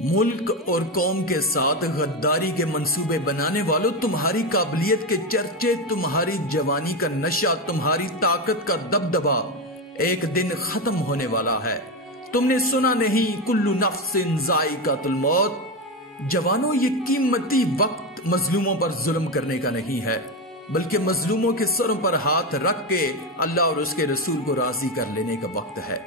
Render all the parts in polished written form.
ملک اور قوم کے ساتھ غداری کے منصوبے بنانے والوں، تمہاری قابلیت کے چرچے، تمہاری جوانی کا نشہ، تمہاری طاقت کا دبدبا ایک دن ختم ہونے والا ہے۔ تم نے سنا نہیں کل نفس ذائقۃ الموت؟ جوانوں، یہ قیمتی وقت مظلوموں پر ظلم کرنے کا نہیں ہے، بلکہ مظلوموں کے سروں پر ہاتھ رکھ کے اللہ اور اس کے رسول کو راضی کر لینے کا وقت ہے۔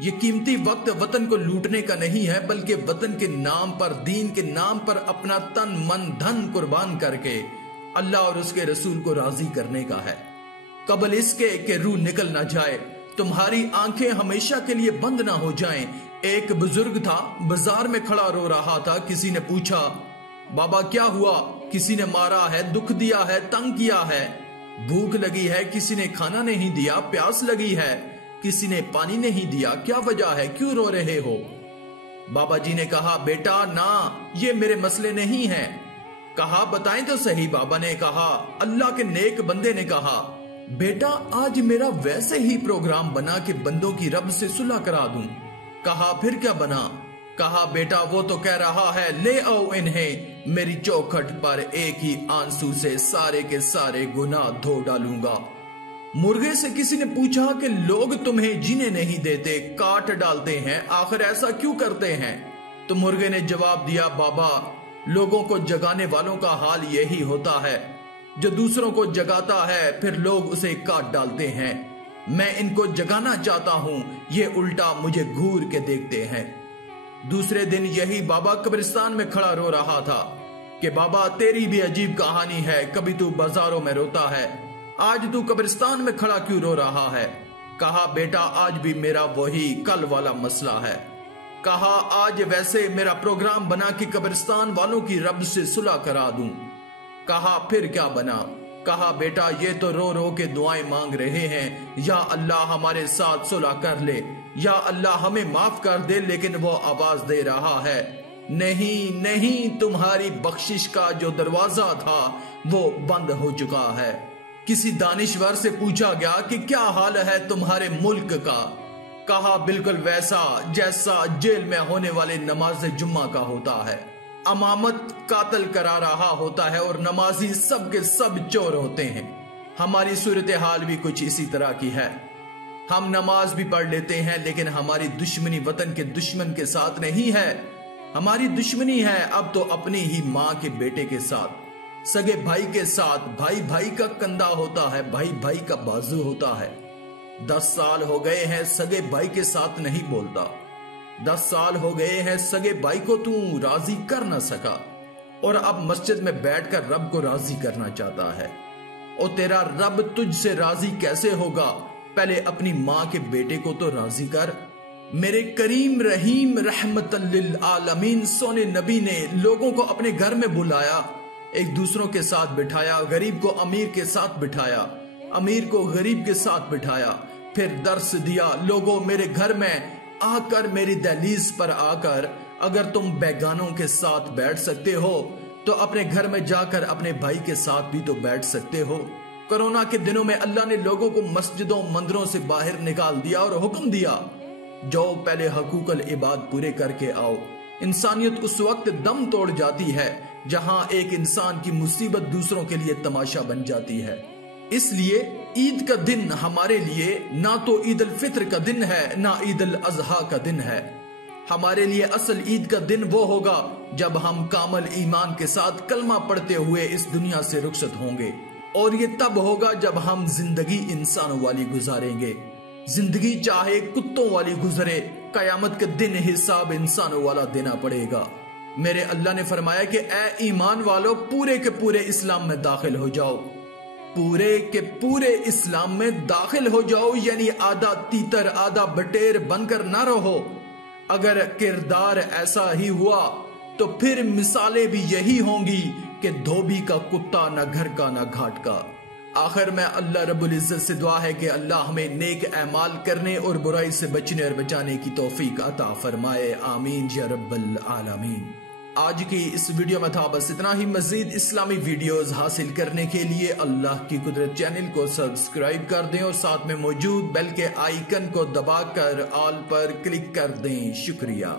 یہ قیمتی وقت وطن کو لوٹنے کا نہیں ہے، بلکہ وطن کے نام پر، دین کے نام پر اپنا تن من دھن قربان کر کے اللہ اور اس کے رسول کو راضی کرنے کا ہے، قبل اس کے کہ روح نکل نہ جائے، تمہاری آنکھیں ہمیشہ کے لیے بند نہ ہو جائیں۔ ایک بزرگ تھا، بازار میں کھڑا رو رہا تھا۔ کسی نے پوچھا، بابا کیا ہوا؟ کسی نے مارا ہے، دکھ دیا ہے، تنگ کیا ہے؟ بھوک لگی ہے، کسی نے کھانا نہیں دیا، پیاس لگی ہے، کسی نے پانی نہیں دیا، کیا وجہ ہے، کیوں رو رہے ہو؟ بابا جی نے کہا، بیٹا نہ، یہ میرے مسئلے نہیں ہیں۔ کہا، بتائیں تو صحیح۔ بابا نے کہا، اللہ کے نیک بندے نے کہا، بیٹا آج میرا ویسے ہی پروگرام بنا کہ بندوں کی رب سے صلح کرا دوں۔ کہا، پھر کیا بنا؟ کہا، بیٹا وہ تو کہہ رہا ہے، لے آؤ انہیں میری چوکھٹ پر، ایک ہی آنسو سے سارے کے سارے گناہ دھو ڈالوں گا۔ مرغے سے کسی نے پوچھا کہ لوگ تمہیں جینے نہیں دیتے، کاٹ ڈالتے ہیں، آخر ایسا کیوں کرتے ہیں؟ تو مرغے نے جواب دیا، بابا لوگوں کو جگانے والوں کا حال یہی ہوتا ہے، جو دوسروں کو جگاتا ہے پھر لوگ اسے کاٹ ڈالتے ہیں۔ میں ان کو جگانا چاہتا ہوں، یہ الٹا مجھے گھور کے دیکھتے ہیں۔ دوسرے دن یہی بابا قبرستان میں کھڑا رو رہا تھا کہ بابا تیری بھی عجیب کہانی ہے، کبھی تو بازاروں میں روتا ہے، آج تو قبرستان میں کھڑا کیوں رو رہا ہے؟ کہا، بیٹا آج بھی میرا وہی کل والا مسئلہ ہے۔ کہا، آج ویسے میرا پروگرام بنا کہ قبرستان والوں کی رب سے صلح کرا دوں۔ کہا، پھر کیا بنا؟ کہا، بیٹا یہ تو رو رو کے دعائیں مانگ رہے ہیں، یا اللہ ہمارے ساتھ صلح کر لے، یا اللہ ہمیں معاف کر دے، لیکن وہ آواز دے رہا ہے، نہیں نہیں، تمہاری بخشش کا جو دروازہ تھا وہ بند ہو چکا ہے۔ کسی دانشور سے پوچھا گیا کہ کیا حال ہے تمہارے ملک کا؟ کہا، بالکل ویسا جیسا جیل میں ہونے والے نماز جمعہ کا ہوتا ہے، امامت قاتل کرا رہا ہوتا ہے اور نمازی سب کے سب چور ہوتے ہیں۔ ہماری صورتحال بھی کچھ اسی طرح کی ہے، ہم نماز بھی پڑھ لیتے ہیں، لیکن ہماری دشمنی وطن کے دشمن کے ساتھ نہیں ہے، ہماری دشمنی ہے اب تو اپنی ہی ماں کے بیٹے کے ساتھ، سگے بھائی کے ساتھ۔ بھائی بھائی کا کندھا ہوتا ہے، بھائی بھائی کا بازو ہوتا ہے۔ 10 سال ہو گئے ہیں سگے بھائی کے ساتھ نہیں بولتا، 10 سال ہو گئے ہیں سگے بھائی کو تو راضی کر نہ سکا، اور اب مسجد میں بیٹھ کر رب کو راضی کرنا چاہتا ہے۔ اور تیرا رب تجھ سے راضی کیسے ہوگا؟ پہلے اپنی ماں کے بیٹے کو تو راضی کر۔ میرے کریم رحیم رحمت للعالمین سونے نبی نے لوگوں کو اپنے گھر میں بلایا، ایک دوسروں کے ساتھ بٹھایا، غریب کو امیر کے ساتھ بٹھایا، امیر کو غریب کے ساتھ بٹھایا، پھر درس دیا، لوگوں میرے گھر میں آ کر، میری دہلیز پر آ کر، اگر تم بیگانوں کے ساتھ بیٹھ سکتے ہو تو اپنے گھر میں جا کر اپنے بھائی کے ساتھ بھی تو بیٹھ سکتے ہو۔ کرونا کے دنوں میں اللہ نے لوگوں کو مسجدوں مندروں سے باہر نکال دیا اور حکم دیا، جو پہلے حقوق العباد پورے کر کے آؤ۔ انسانیت اس وقت دم توڑ جاتی ہے جہاں ایک انسان کی مصیبت دوسروں کے لیے تماشا بن جاتی ہے۔ اس لیے عید کا دن ہمارے لیے نہ تو عید الفطر کا دن ہے، نہ عید الاضحیٰ کا دن ہے۔ ہمارے لیے اصل عید کا دن وہ ہوگا جب ہم کامل ایمان کے ساتھ کلمہ پڑھتے ہوئے اس دنیا سے رخصت ہوں گے، اور یہ تب ہوگا جب ہم زندگی انسانوں والی گزاریں گے۔ زندگی چاہے کتوں والی گزرے، قیامت کے دن حساب انسانوں والا دینا پڑے گا۔ میرے اللہ نے فرمایا کہ اے ایمان والو، پورے کے پورے اسلام میں داخل ہو جاؤ، پورے کے پورے اسلام میں داخل ہو جاؤ، یعنی آدھا تیتر آدھا بٹیر بن کر نہ رہو۔ اگر کردار ایسا ہی ہوا تو پھر مثالیں بھی یہی ہوں گی کہ دھوبی کا کتا نہ گھر کا نہ گھاٹ کا۔ آخر میں اللہ رب العزت سے دعا ہے کہ اللہ ہمیں نیک اعمال کرنے اور برائی سے بچنے اور بچانے کی توفیق عطا فرمائے، آمین یا رب العالمین۔ آج کی اس ویڈیو میں تھا بس اتنا ہی۔ مزید اسلامی ویڈیوز حاصل کرنے کے لیے اللہ کی قدرت چینل کو سبسکرائب کر دیں اور ساتھ میں موجود بیل کے آئیکن کو دبا کر آل پر کلک کر دیں۔ شکریہ۔